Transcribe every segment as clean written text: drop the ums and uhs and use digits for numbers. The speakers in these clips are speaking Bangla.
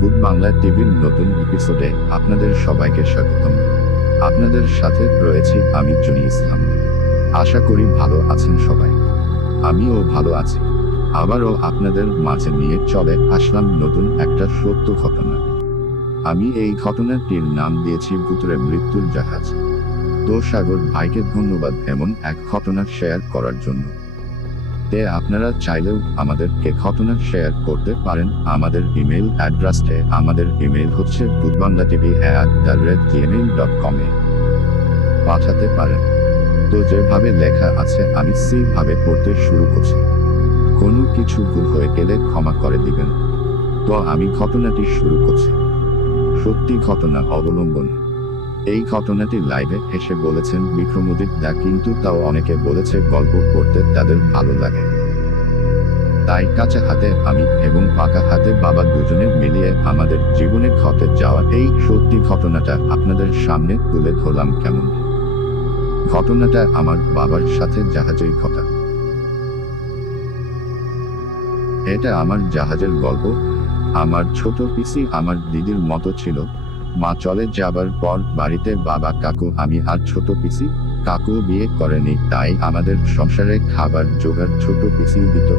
গুড বাংলা টিভির নতুন এপিসোডে আপনাদের সবাইকে স্বাগতম। আপনাদের সাথে রয়েছি আমি জনি ইসলাম। আশা করি ভালো আছেন সবাই। আমিও ভালো আছি। আবারও আপনাদের মাঝে নিয়ে চলে আসলাম নতুন একটা সত্য ঘটনা। আমি এই ঘটনাটির নাম দিয়েছি ভুতুরে মৃত্যুর জাহাজ। তো সাগর ভাইকে ধন্যবাদ এমন এক ঘটনা শেয়ার করার জন্য। আপনারা চাইলেও আমাদেরকে ঘটনা শেয়ার করতে পারেন আমাদের ইমেল অ্যাড্রেসে। আমাদের ইমেল হচ্ছে bhutbanglatv@gmail.com এ পাঠাতে পারেন। তো যেভাবে লেখা আছে আমি সেইভাবে পড়তে শুরু করছি। কোনো কিছু ভুল হয়ে গেলে ক্ষমা করে দিবেন। তো আমি ঘটনাটি শুরু করছি। সত্যি ঘটনা অবলম্বনে। এই ঘটনাটি লাইভে এসে বলেছেন বিক্রমজিৎ দা, কিন্তু তাও অনেকে বলেছে গল্প পড়তে তাদের ভালো লাগে। তাই কাঁচা হাতে আমি এবং পাকা হাতে বাবা দুজনে মিলিয়ে আমাদের জীবনে ঘটে যাওয়া এই সত্যি ঘটনাটা আপনাদের সামনে তুলে ধরলাম। কেমন ঘটনাটা আমার বাবার সাথে জাহাজেই ঘটা। এটা আমার জাহাজের গল্প। আমার ছোট পিসি আমার দিদির মতো ছিল। মা চলে যাবার পর বাড়িতে বাবা, কাকু, আমি আর ছোট পিসি। কাকু বিয়ে করেনি, তাই আমাদের সংসারে খাবার জোগাড় ছোট পিসি দিত।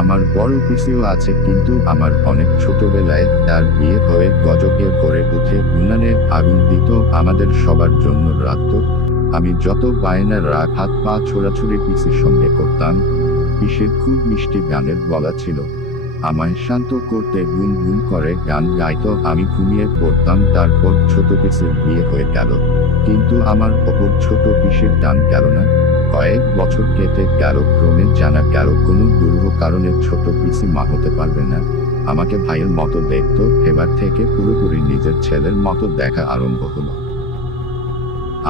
আমার বড় পিসিও আছে, কিন্তু আমার অনেক ছোটবেলায় তার বিয়ে হয়ে গজকে করে উঠে উনানে আগুন দিত, আমাদের সবার জন্য রাখত। আমি যত বায়না রাগ হাত পা ছোড়াছুড়ি পিসির সঙ্গে করতাম। পিসির খুব মিষ্টি গানের গলা ছিল। আমায় শান্ত করতে গুনগুন করে গান গাইতো, আমি ঘুমিয়ে পড়তাম। তারপর ছোট পিসির বিয়ে হয়ে গেল, কিন্তু আমার ওপর ছোট পিসির টান গেল না। কয়েক বছর কেটে গেল, ক্রমে জানা গেল কোনো দুরূহ কারণে ছোট পিসি মা হতে পারবে না। আমাকে ভাইয়ের মতো দেখতো। এবার থেকে পুরোপুরি নিজের ছেলের মতো দেখা আরম্ভ হলো।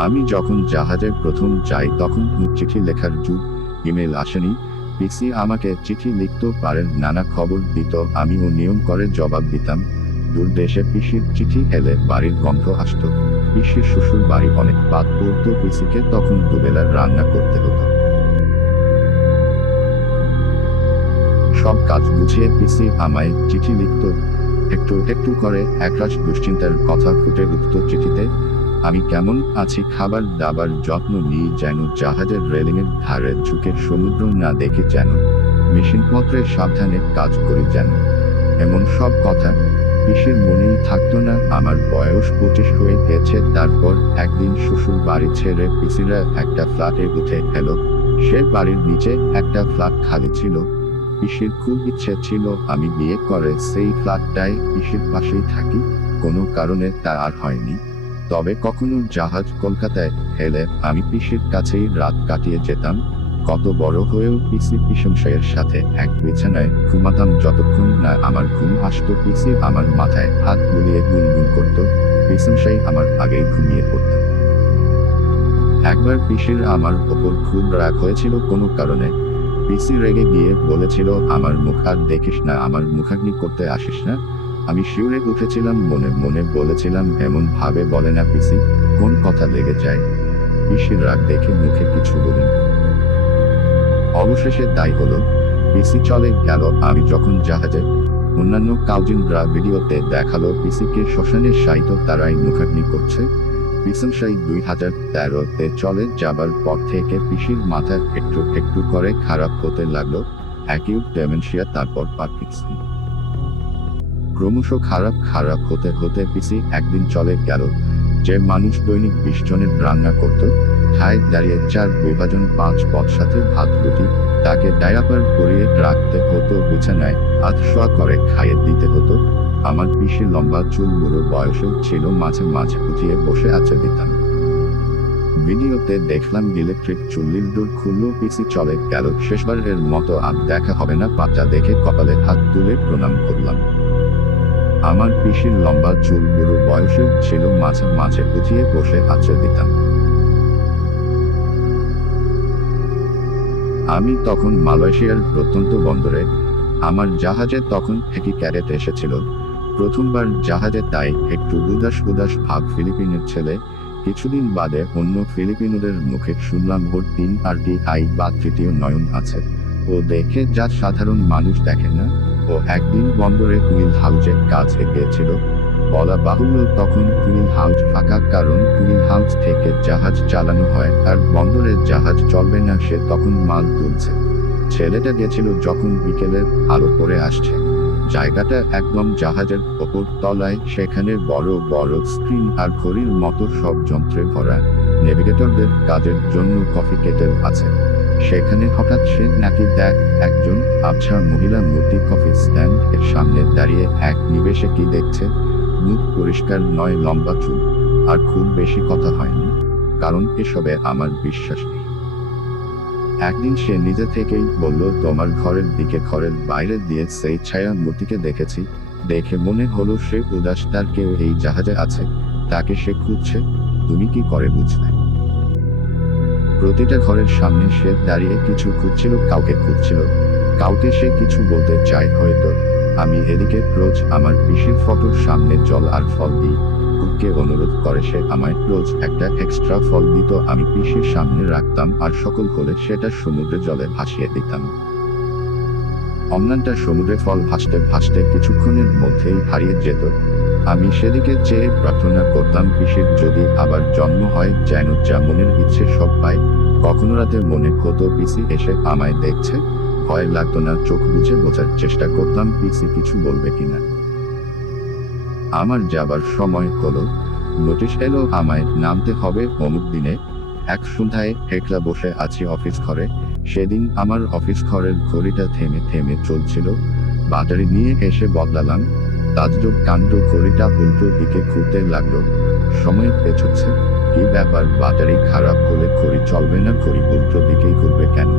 আমি যখন জাহাজে প্রথম যাই তখন চিঠি লেখার যুগ, ইমেল আসেনি। পিসি আমাকে চিঠি লিখতে পারেন, নানা খবর দিত, আমিও নিয়ম করে জবাব দিতাম। দূর দেশে পিসির চিঠি এলে বাড়ির গন্ধ আসত। পিসির শ্বশুর বাড়ি অনেক বাদ পড়ত, পিসিকে তখন দুবেলার রান্না করতে হতো। সব কাজ গুছিয়ে পিসি আমায় চিঠি লিখত। একটু একটু করে একরাশ দুশ্চিন্তার কথা ফুটে উঠত চিঠিতে। আমি কেমন আছি, খাবার দাবার যত্ন নিই যেন, জাহাজের রেলিংয়ের ধারে ঝুঁকে সমুদ্র না দেখে যেন, মেশিনপত্রে সাবধানে কাজ করি যেন, এমন সব কথা পিসির মনেই থাকতো না। আমার বয়স 25 হয়ে গেছে। তারপর একদিন শ্বশুর বাড়ি ছেড়ে পিসিরা একটা ফ্ল্যাটে উঠে এলো। সে বাড়ির নিচে একটা ফ্ল্যাট খালি ছিল। পিসির খুব ইচ্ছে ছিল আমি বিয়ে করে সেই ফ্ল্যাটটায় পিসির পাশেই থাকি। কোনো কারণে তা আর হয়নি। তবে কখনো জাহাজ কলকাতায় এলে আমি পিসির কাছেই রাত কাটিয়ে যেতাম। কত বড় হয়েও পিসি পিসমশাইয়ের সাথে এক বিছানায় ঘুমাতাম। যতক্ষণ না আমার ঘুম আসতো পিসি আমার মাথায় হাত বুলিয়ে গুনগুন করত। পিসমশাই আমার আগেই ঘুমিয়ে পড়তেন। একবার পিসির আমার ওপর খুব রাগ হয়েছিল কোনো কারণে। পিসি রেগে গিয়ে বলেছিল, আমার মুখ আর দেখিস না, আমার মুখাগ্নি করতে আসিস না। আমি শিউরে উঠেছিলাম, মনে মনে বলেছিলাম, এমন ভাবে বলে না পিসি, কোন কথা লেগে যায়। পিসির রাগ দেখে মুখে কিছু বলিনি। অবশেষে তাই হলো। পিসি চলে গেল। আমি যখন জাহাজে, অন্যান্য কাউজিনরা ভিডিওতে দেখালো পিসিকে শ্মশানে শায়িত তারাই মুখাগ্নি করছে। পিসমশাই 2013-তে চলে যাবার পর থেকে পিসির মাথা একটু একটু করে খারাপ হতে লাগলো। অ্যাকিউট ডেমেনশিয়া, তারপর পার্কিনসন। ক্রমশ খারাপ হতে হতে পিসি একদিন চলে গেল। যে মানুষ দৈনিক 20 জনের রান্না করত, ঠায় দাঁড়িয়ে 4 বিভাজন 5 পদ সাথে ভাত রুটি, তাকে ডায়াপার পরিয়ে রাখতে হতো, বিছানায় আধশোয়া করে খাইয়ে দিতে হতো। আমার পিসি লম্বা চুল, বুড়ো বয়সে ছিল, মাঝে মাঝে উঠিয়ে বসে আছে দিতাম। ভিডিওতে দেখলাম ইলেকট্রিক চুল্লির ডোর খুলল, পিসি চলে গেল। শেষবারের মতো আর দেখা হবে না, পাতা দেখে কপালে হাত তুলে প্রণাম করলাম। আমার পিসির লম্বা চুল, বুড়ো বয়সে ছিল, মাঝে মাঝে উঠিয়ে বসে আছে দিতাম। আমি তখন মালয়েশিয়ার প্রত্যন্ত বন্দরে। আমার জাহাজে তখন একটি ক্যাডেট এসেছিল প্রথমবার জাহাজে, তাই একটু উদাস ভাব। ফিলিপিনের ছেলে। কিছুদিন বাদে অন্য ফিলিপিনোদের মুখে শুনলাম ওর 3 RTI বা তৃতীয় নয়ন আছে। ও দেখে যা সাধারণ মানুষ দেখে না। ও একদিন বন্দরে হুইল হাউজের কাছে গিয়েছিল। বলা বাহুল্য তখন হুইল হাউজ ফাঁকা, কারণ হুইল হাউজ থেকে জাহাজ চালানো হয় আর বন্দরে জাহাজ চলবে না, সে তখন মাল তুলছে। ছেলেটা গেছিল যখন বিকেলের আলো পড়ে আসছে। জায়গাটা একদম জাহাজের ওপর তলায়, সেখানে বড় বড় স্ক্রিন আর ঘড়ির মতো সব যন্ত্রে ভরা। নেভিগেটরদের কাজের জন্য কফি কেটেল আছে। সেখানে হঠাৎ সে নাকি দেখ একজন আবছা মহিলা মূর্তি কফি স্ট্যান্ড এর সামনে দাঁড়িয়ে এক নিমেষে কি দেখছে। মুখ পরিষ্কার নয়, লম্বা চুল, আর খুব বেশি কথা হয়নি, কারণ এসবে আমার বিশ্বাস নেই। একদিন সে নিজে থেকেই বলল, তোমার ঘরের দিকে ঘরের বাইরে দিয়ে সেই ছায়া মূর্তিকে দেখেছি। দেখে মনে হলো সে উদাস, তার কেউ এই জাহাজে আছে, তাকে সে খুঁজছে। তুমি কি করে বুঝলে? প্রতিটা ঘরের সামনে সে দাঁড়িয়ে কিছু খুঁজছিল, কাউকে খুঁজছিল, কাউকে সে কিছু বলতে চায় হয়তো। আমি এদিকে রোজ আমার পিসির ফটোর সামনে জল আর ফল দিই। কুককে অনুরোধ করে সে আমায় রোজ একটা এক্সট্রা ফল দিত। আমি পিসির সামনে রাখতাম আর সকল হলে সেটা সমুদ্রে জলে ভাসিয়ে দিতাম। অম্লানটা সমুদ্রে ফল ভাসতে ভাসতে কিছুক্ষণের মধ্যেই হারিয়ে যেত। আমি সেদিকে চেয়ে প্রার্থনা করতাম পিসির যদি আবার জন্ম হয়, যেন যা মনের ইচ্ছে সব পায়। কখনো রাতে মনে হতো পিসি এসে আমায় দেখছে, ভয় লাগতো না, চোখ বুজে বোঝার চেষ্টা করতাম পিসি কিছু বলবে কিনা। আমার যাবার সময় হলো, নোটিশ এলো আমায় নামতে হবে অমুক দিনে। এক সন্ধ্যায় একলা বসে আছি অফিস ঘরে। সেদিন আমার অফিস ঘরের ঘড়িটা থেমে থেমে চলছিল। ব্যাটারি নিয়ে এসে বদলালাম। তাজ্জব কাণ্ড, ঘড়িটা উল্টো দিকে ঘুরতে লাগলো। সময় পেছোচ্ছে। কি ব্যাপার, ব্যাটারি খারাপ হলে ঘড়ি চলবে না? ঘড়ি উল্টো দিকেই ঘুরবে কেন?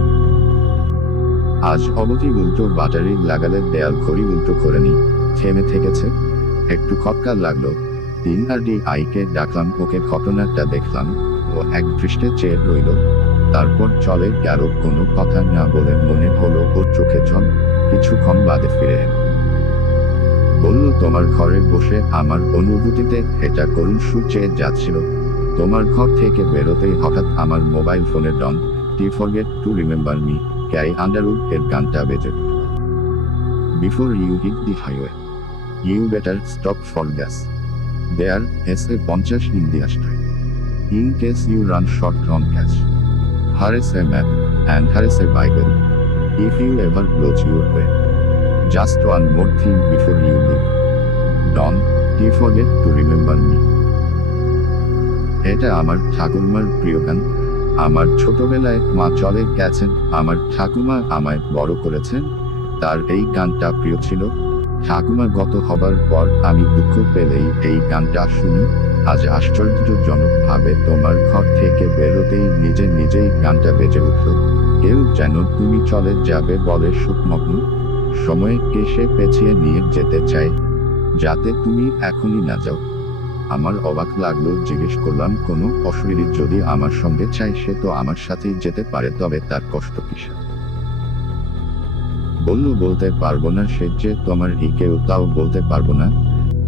আজ অবধি উল্টো ব্যাটারি লাগালে দেয়াল ঘড়ি উল্টো করেনি, থেমে থেকেছে। একটু খটকা লাগলো। 3RDI-কে ডাকলাম, ওকে ঘটনাটা দেখলাম। ও এক দৃষ্টে চেয়ে রইল, তারপর চলে গেল। কোনো কথা না বলে মনে হলো ওর চোখে জল। কিছুক্ষণ বাদে ফিরে এলো। বলল, তোমার ঘরে বসে আমার অনুভূতিতে এটা করুণ সুর চেয়ে যাচ্ছিল। তোমার ঘর থেকে বেরোতেই হঠাৎ আমার মোবাইল ফোনে don't forget to remember me Carrie Underwood এর গানটা বেজে উঠল। Before you hit the highway, you better stop for gas. There is a bunch in the ashtray. In case you run short on cash. Here is a map, and here is a Bible. If you ever lose your way. Just one more thing before you leave. Don't forget to remember me. এটা আমার ঠাকুরমার প্রিয় গান। আমার ছোটবেলায় মা চলে গেছেন, আমার ঠাকুমা আমায় বড় করেছেন, তার এই গানটা প্রিয় ছিল। ঠাকুমা গত হবার পর আমি দুঃখ পেলেই এই গানটা শুনি। আজ আশ্চর্যজনকভাবে তোমার ঘর থেকে বেরোতেই নিজে নিজেই গানটা বেজে উঠল। কেউ যেন তুমি চলে যাবে বলে শোকমগ্ন সময়কে সে পেছিয়ে নিয়ে যেতে চায়, যাতে তুমি এখনই না যাও। আমার অবাক লাগলো, জিজ্ঞেস করলাম, কোনো অশরীরী যদি আমার সঙ্গে চায় সে তো আমার সাথেই যেতে পারে, তবে তার কষ্ট কিসে? বলল, বলতে পারবো না সে যে তোমার কেউ, তাও বলতে পারবো না।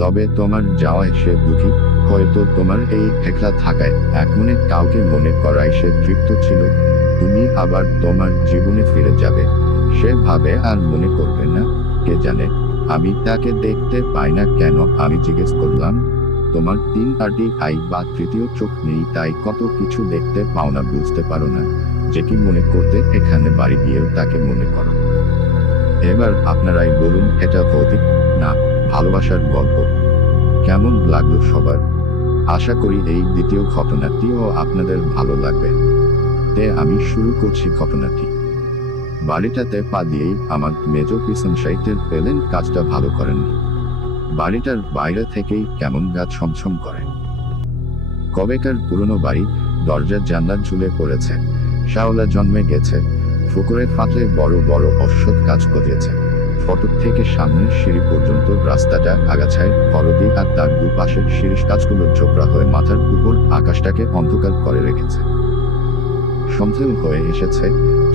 তবে তোমার যাওয়ায় সে দুঃখী, হয়তো তোমার এই একলা থাকায় এক মনে কাউকে মনে করায় সে তৃপ্ত ছিল। তুমি আবার তোমার জীবনে ফিরে যাবে, সে ভাবে আর মনে করবে না। কে জানে, আমি তাকে দেখতে পাই না কেন? আমি জিজ্ঞেস করলাম, তোমার 3RDI বা তৃতীয় চোখ নেই, তাই কত কিছু দেখতে পাও না, বুঝতে পারো না যে কি মনে করতে এখানে বাড়ি গিয়েও তাকে মনে করো। এবার আপনারাই বলুন, এটা ভৌতিক না ভালোবাসার গল্প? কেমন লাগলো সবার? আশা করি এই দ্বিতীয় ঘটনাটিও আপনাদের ভালো লাগবে। তে আমি শুরু করছি ঘটনাটি। বাড়িটাতে পা দিয়েই আমার মেজ পিছন সাইটের পেলেন কাজটা ভালো করেননি। বাড়িটার বাইরে থেকেই কেমন গা ছমছম করে। কবেকার পুরনো বাড়ি, দরজা জানলা ঝুলে পড়েছে, শাওলা জন্মে গেছে, পুকুরে ফাটলে বড় বড় অশ্বত্থ গাছ গজিয়েছে। ফটক থেকে সামনের সিঁড়ি পর্যন্ত রাস্তাটা আগাছায় হলদি, আর তার দুপাশের শিরিষ গাছগুলো ঝোপড়া হয়ে মাথার উপর আকাশটাকে অন্ধকার করে রেখেছে। সন্ধ্যেও হয়ে এসেছে,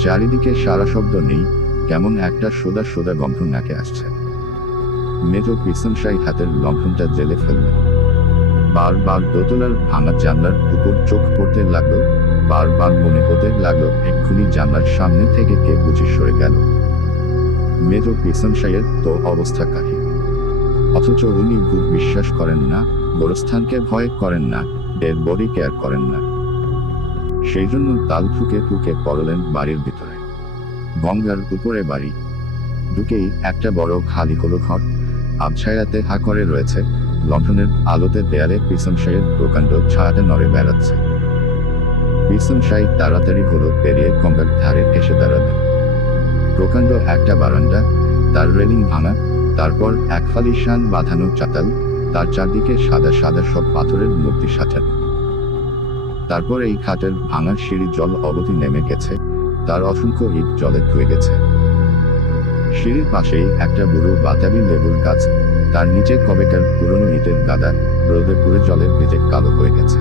চারিদিকে সারা শব্দ নেই, কেমন একটা সোদা সোদা গন্ধ নাকে আসছে। মেজো পিছনসাই হাতের লণ্ঠনটা জেলে ফেললেন। বারবার দোতলার ভাঙা জানলার উপর চোখ পড়তে লাগলো। বারবার মনে হতে লাগলো এক্ষুনি জানলার সামনে থেকে কে বুঝি সরে গেল। মেজো পিসনশাইয়ের তো অবস্থা কাহি, অথচ উনি ভূত বিশ্বাস করেন না, গোরস্থানকে ভয় করেন না, ডেড বডি কেয়ার করেন না। সেই জন্য তাল ঠুকে ঠুকে পড়লেন বাড়ির ভিতরে। গঙ্গার উপরে বাড়ি ঢুকেই একটা বড় খালি হলো ঘর, আবছায়াতে হা করে রয়েছে, লণ্ঠনের আলোতে দেয়ালে পিসনশাইয়ের প্রকাণ্ড ছায়াটা নড়ে বেড়াচ্ছে। পিসনশাই তাড়াতাড়ি হলো পেরিয়ে গঙ্গার ধারে এসে দাঁড়ালেন। প্রকাণ্ড একটা বারান্দা, তার রেলিং ভাঙা, তারপর এক ফালি শান বাঁধানো চাতাল, তার চারদিকে সাদা সাদা সব পাথরের মূর্তি সাজানো। তারপর এই খাটের ভাঙা সিঁড়ি জল অবধি নেমে গেছে, তার অসংখ্য ইট জলে ধুয়ে গেছে। সিঁড়ির পাশেই একটা বুড়ো বাতাবি লেবুর গাছ, তার নিচে কবেকার পুরনো ইটের গাদা, রোদে পুড়ে জলে ভিজে কালো হয়ে গেছে।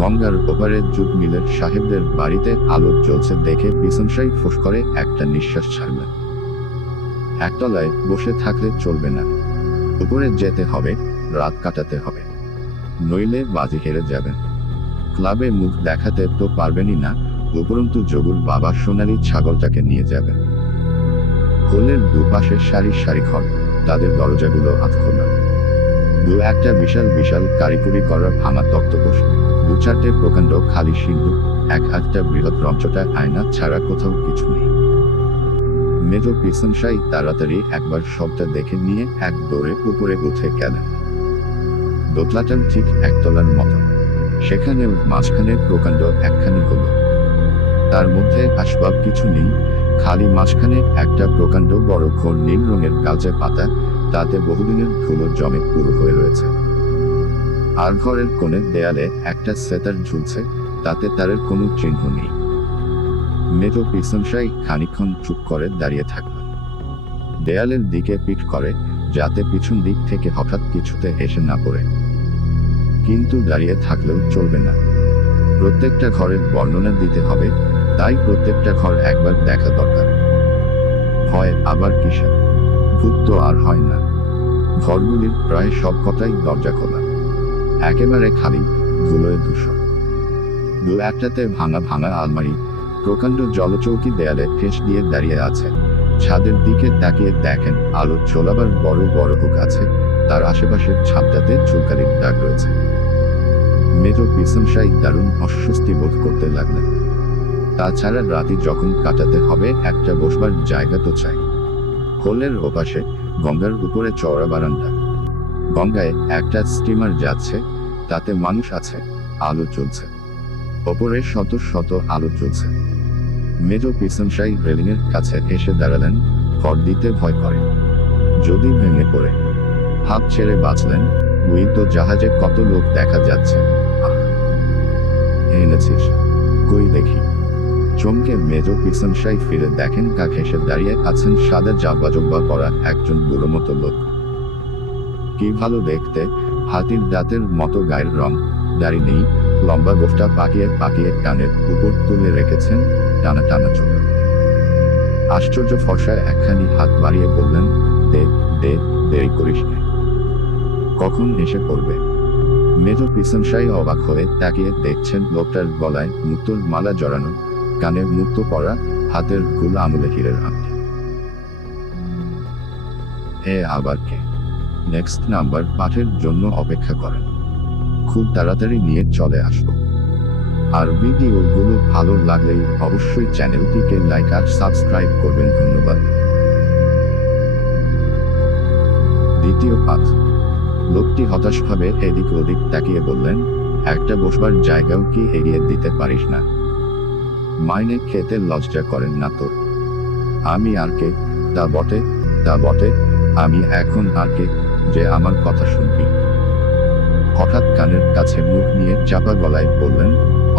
গঙ্গার ওপারে জুট মিলের সাহেবদের বাড়িতে আলো জ্বলছে দেখে পিসনশাই ফুস করে একটা নিঃশ্বাস ছাড়লেন। একতলায় বসে থাকলে চলবে না, উপরে যেতে হবে, রাত কাটাতে হবে, নইলে বাজি হেরে যাবেন। ক্লাবে মুখ দেখাতে তো পারবেনই না, উপরন্তু যোগুর বাবা সোনালি ছাগলটাকে নিয়ে যাবেন। হলের দুপাশে সারি সারি ঘর, তাদের দরজাগুলো আধখোলা। দু একটা বিশাল বিশাল কারিকুরি করা ভাঙা তক্তপোষ, দু চারটে প্রকাণ্ড খালি সিন্ধুক, এক একটা বৃহৎ রঞ্চটা আয়না ছাড়া কোথাও কিছু নেই। মেজো পিসনশাই তাড়াতাড়ি একবার সবটা দেখে নিয়ে এক দৌড়ে উপরে উঠে গেলেন। দোতলাটার ঠিক একতলার মতো, সেখানে মাঝখানে প্রকাণ্ড একখানি হলো, তার মধ্যে আসবাব কিছু নেই, খালি মাঝখানে একটা প্রকাণ্ড বড় ঘোর নীল রঙের কালচে পাতা, তাতে বহুদিনের ধুলো জমে পুরো হয়ে রয়েছে। আর ঘরের কোণে দেয়ালে একটা সেতার ঝুলছে, তাতে তারের কোনো চিহ্ন নেই। মেজো পিসনশাই খানিকক্ষণ চুপ করে দাঁড়িয়ে থাকলেন, দেয়ালের দিকে পিঠ করে, যাতে পিছন দিক থেকে হঠাৎ কিছুতে এসে না পড়ে। কিন্তু দাঁড়িয়ে থাকলেও চলবে না, প্রত্যেকটা ঘরের বর্ণনা দিতে হবে, তাই প্রত্যেকটা ঘর একবার দেখা দরকার। ভয় আবার কিসের, ভূত তো আর হয় না। ঘরগুলির প্রায় সব কটাই দরজা খোলা, একেবারে খালি, ধুলোয় ধূসর। দু একটাতে ভাঙা ভাঙা আলমারি, প্রকাণ্ড জলচৌকি দেয়ালে ঠেস দিয়ে দাঁড়িয়ে আছে। ছাদের দিকে তাকিয়ে দেখেন আলো ঝোলাবার বড় বড় হুক আছে, তার আশেপাশের ছাদটাতে চুলকারির দাগ রয়েছে। মেজো পিসনশাই দারুণ অস্বস্তি বোধ করতে লাগলেন। তাছাড়া রাতে যখন কাটাতে হবে একটা বসবার জায়গা তো চাই। হোলের ওপাশে গঙ্গার উপরে চওড়া বারান্দা, গঙ্গায় একটা স্টিমার যাচ্ছে, তাতে মানুষ আছে, আলো জ্বলছে, ওপরে শত শত আলো জ্বলছে। মেজো পিসনশাই রেলিংয়ের কাছে এসে দাঁড়ালেন, ভর দিতে ভয় করে, যদি ভেঙে পড়ে। হাত ছেড়ে বাঁচলেন, ওই তো জাহাজে কত লোক দেখা যাচ্ছে। এনেছিস কই দেখি। চমকে মেজো পিসনশাই ফিরে দেখেন গা ঘেঁষে দাঁড়িয়ে আছেন সাদা জাব্বা পরা একজন বুড়ো মতো লোক। কি ভালো দেখতে, হাতির দাঁতের মতো গায়ের রং, দাড়ি নেই, লম্বা গোফটা পাকিয়ে পাকিয়ে কানের উপর তুলে রেখেছেন, টানা টানা চোখ। আশ্চর্য ফর্সা একখানি হাত বাড়িয়ে বললেন, দে দে, দেরি করিস না, কখন এসে পড়বে। মেজো পিসনশাই অবাক হয়ে তাকিয়ে দেখছেন লোকটার গলায় মুক্তোর মালা জড়ানো, কানে মুক্তো পরা, হাতের গুল আঙুলে হীরের আংটি। আবার কে? নেক্সট নাম্বার পাঠের জন্য অপেক্ষা করেন, খুব তাড়াতাড়ি নিয়ে চলে আসবো। আর ভিডিওগুলো ভালো লাগলেই অবশ্যই চ্যানেলটিকে লাইক আর সাবস্ক্রাইব করবেন। ধন্যবাদ। দ্বিতীয় পাঠ। লোকটি হতাশভাবে এদিক ওদিক তাকিয়ে বললেন, একটা বসবার জায়গাও কি এগিয়ে দিতে পারিস না? মাইনে খেতে লজ্জা করেন না তোর? আমি আর কে? তা বটে, তা বটে, আমি এখন আর কে যে আমার কথা শুনবি? হঠাৎ কানের কাছে মুখ নিয়ে চাপা গলায় বললেন,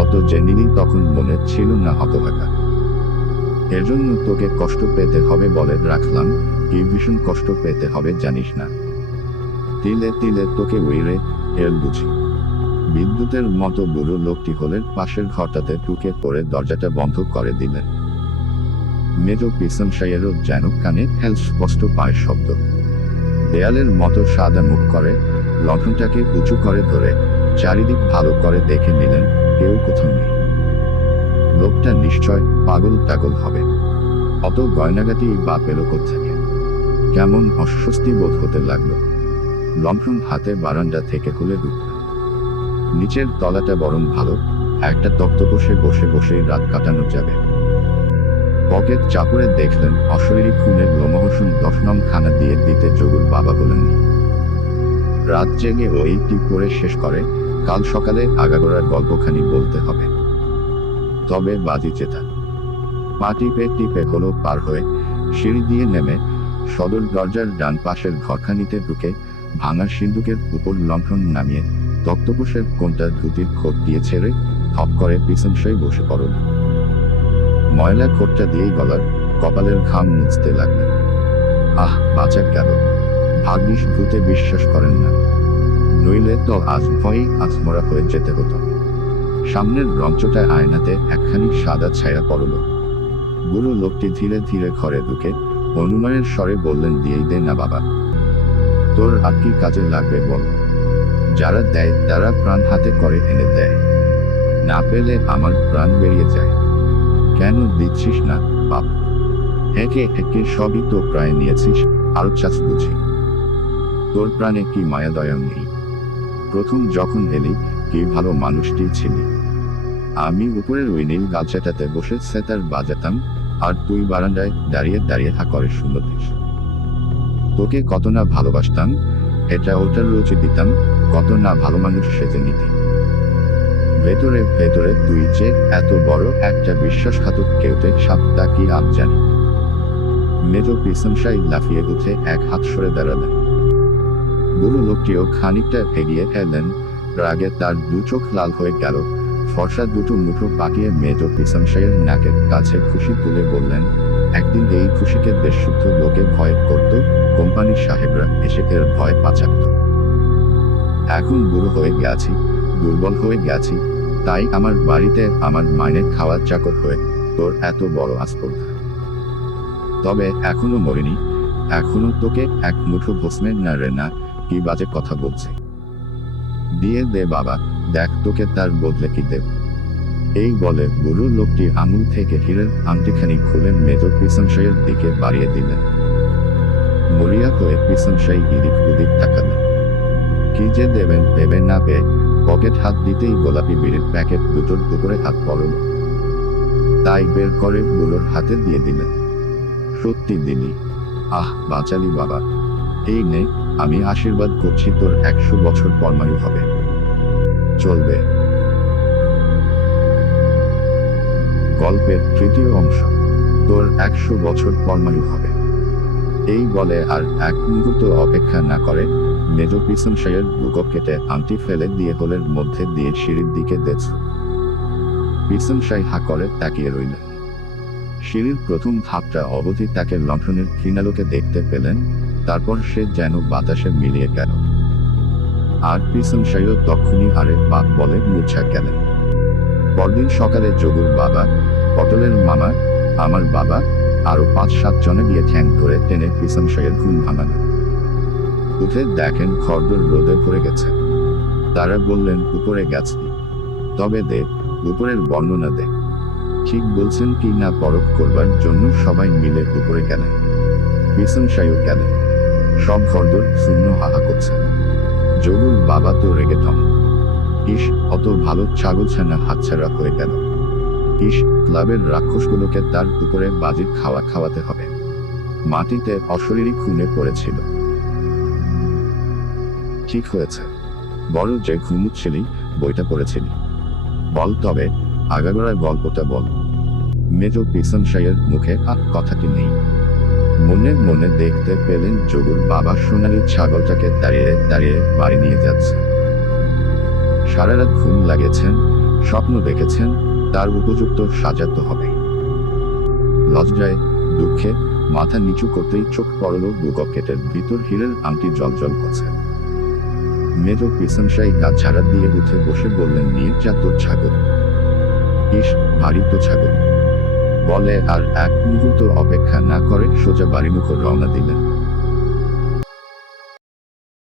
অত যে নিলি তখন মনে ছিল না হতভাগা। এর জন্য তোকে কষ্ট পেতে হবে বলে রাখলাম, কি ভীষণ কষ্ট পেতে হবে জানিস না। তিলে তিলে তোকে উইরে এল বুঝি। বিদ্যুতের মতো বুড়ো লোকটি হলের পাশের ঘরটাতে ঢুকে পড়ে দরজাটা বন্ধ করে দিলেন। মেজো পিসনশাইয়েরও যেন কানে হেল স্পষ্ট পায়ের শব্দ। দেয়ালের মতো সাদা মুখ করে, লণ্ঠনটাকে উঁচু করে ধরে চারিদিক ভালো করে দেখে নিলেন, কেউ কোথাও নেই। লোকটা নিশ্চয় পাগল টাগল হবে। অত গয়নাগাটি বা পেল কোত্থেকে? কেমন অস্বস্তি বোধ হতে লাগলো। লণ্ঠন হাতে বারান্দা থেকে খুলে ঢুকল। নিচের তলাটা বরং ভালো, একটা তক্তপোষে বসে বসেই রাত কাটানো যাবে। পকেট চাপড়ে দেখলেন অশরীরী খুনের লোমহর্ষণ 10 নং খানা দিয়ে দিতে যোগুর বাবা বলেননি। রাত জেগে ওই টিপ করে শেষ করে কাল সকালে আগাগোড়ার গল্পখানি বলতে হবে। তবে বাজি জেতা। পা টিপে টিপে হলো পার হয়ে সিঁড়ি দিয়ে নেমে সদর দরজার ডান পাশের ঘরখানিতে ঢুকে ভাঙা সিন্দুকের উপর লণ্ঠন নামিয়ে তক্তপোষের কোনটা ধুতির খোপ দিয়ে ছেড়ে থপ করে পিছনসই বসে পড়ল। ময়লা খোপটা দিয়েই গলার কপালের ঘাম মুছতে লাগলেন। আহ, বাঁচা গেল। ভাগ্যিস ভূতে বিশ্বাস করেন না, নইলে তো আজ ভয়ে আজমরা হয়ে যেতে হতো। সামনের রঞ্চটায় আয়নাতে একখানি সাদা ছায়া পড়ল। বুড়ো লোকটি ধীরে ধীরে ঘরে ঢুকে অনুনয়ের স্বরে বললেন, দিয়েই দে না বাবা, তোর আর কি কাজে লাগবে বল। যারা দেয় তারা প্রাণ হাতে করে এনে দেয়, না পেলে আমার প্রাণ বেরিয়ে যায়। কেন দিচ্ছিস না বাপ? একে একে সবই তো প্রায় নিয়েছিস, আরো চাস বুঝি। তোর প্রাণে কি মায়া দয়া নেই? প্রথম যখন এলি কি ভালো মানুষটি ছিলি। আমি উপরের ওই নীল গাছটাতে বসে সেতার বাজাতাম, আর তুই বারান্দায় দাঁড়িয়ে দাঁড়িয়ে হা করে শুনতিস। তোকে কত না ভালোবাসতাম, এটা ওটার রুচি দিতাম, কত না ভালো মানুষ সেজে নিতি। ভেতরে ভেতরে তুই যে এত বড় একটা বিশ্বাসঘাতক কেউতে সাপটা কি আপ জানি। মেজ পিসনশাই লাফিয়ে উঠে এক হাত সরে দাঁড়ালেন। বুড়ো লোকটিও খানিকটা এগিয়ে এলেন। রাগে তার দু চোখ লাল হয়ে গেল। ফর্সা দুটো মুঠো পাকিয়ে মেজ পিসনশাইয়ের নাকের কাছে খুশি তুলে বললেন, একদিন এই খুশিকে দেশশুদ্ধ লোকে ভয় করত, কোম্পানির সাহেবরা এসে এর ভয় পাচাত। এখন বুড়ো হয়ে গেছি, দুর্বল হয়ে গেছি, তাই আমার বাড়িতে আমার মাইনে খাওয়া চাকর হয়ে তোর এত বড় আস্পর্ধা। তবে এখনো মরিনি, এখনো তোকে এক মুঠো ভস্মের না রে না, কি বাজে কথা বলছি। দিয়ে দে বাবা, দেখ তোকে তার বদলে কি দেব। এই বলে বুড়ো লোকটি আঙুল থেকে হীরের আংটিখানি খুলে মেজ পিসনশাইয়ের দিকে বাড়িয়ে দিলেন। মরিয়া হয়ে পিসনশাই এদিক ওদিক তাকালেন। কি যে দেবেন ভেবে না পেয়ে পকেট হাত দিতেই গোলাপি বিড়ির প্যাকেট দুটোর উপরে হাত পড়ল। তাই বের করে বুড়োর হাতে দিয়ে দিলেন। সত্যি দিলি? আহ, বাঁচালি বাবা। এই নে, আমি আশীর্বাদ করছি তোর 100 বছর পরমায়ু হবে। চলবে। গল্পের তৃতীয় অংশ, তোর 100 বছর পরমায়ু হবে। এই বলে আর এক মুহূর্ত অপেক্ষা না করে মেজ পিসনশাইয়ের বুকো কেটে আংটি ফেলে দিয়ে হোলের মধ্যে দিয়ে সিঁড়ির দিকে দেছ। পিসনশাই হা করে তাকিয়ে রইলেন। সিঁড়ির প্রথম ধাপটা অবধি তাকে লণ্ঠনের ক্ষীণালোকে দেখতে পেলেন, তারপর সে যেন বাতাসে মিলিয়ে গেল। আর পিসনশাইও তখনই আরে বাপ বলে মূর্ছা গেলেন। পরদিন সকালে যোগুর বাবা, পটলের মামা, আমার বাবা আরো 5-7 জনে গিয়ে ঠ্যাং ধরে টেনে পিসনশাইয়ের ঘুম ভাঙালেন। উঠে দেখেন খড়দর রোদে ভরে গেছে। তারা বললেন, উপরে গেছি, তবে দে উপরের বর্ণনা দে। ঠিক বলছেন কি না পরখ করবার জন্য সবাই মিলে উপরে গেলেন। পিসনশাইও গেলেন। সব ঘরদোর শূন্য হাহা করছে। যোগুর বাবা তো রেগে টম। ইস, অত ভালো ছাগলছানা হাতছাড়া হয়ে গেল। ইস, ক্লাবের রাক্ষসগুলোকে তার উপরে বাজির খাওয়া খাওয়াতে হবে। মাটিতে অশরীরী খুনে পড়েছিল। ঠিক হয়েছে, বড় যে ঘুমুচ্ছিলি বইটা পড়েছিলি। বল তবে, আগাগোড়ার গল্পটা বল। মেজ পিসনশাইয়ের মুখে আর কথাটি নেই। মনে মনে দেখতে পেলেন যোগুর বাবা সোনালী ছাগলটাকে দাঁড়িয়ে দাঁড়িয়ে বাড়ি নিয়ে যাচ্ছে। সারা রাত ঘুম লাগিয়েছেন, স্বপ্ন দেখেছেন, তার উপযুক্ত সাজাতে হবে। লজ্জায় দুঃখে মাথা নিচু করতেই চোখ পড়ল বুককেটের ভিতর হীরের আংটি জলজল করছে। মেজ পিসনশাই গা ঝাড়া দিয়ে উঠে বসে বললেন, নিয়ে যা তোর ছাগল। ইস, ভারী তো ছাগল। বলে আর এক মুহূর্ত অপেক্ষা না করে সোজা বাড়িমুখ রওনা দিলেন।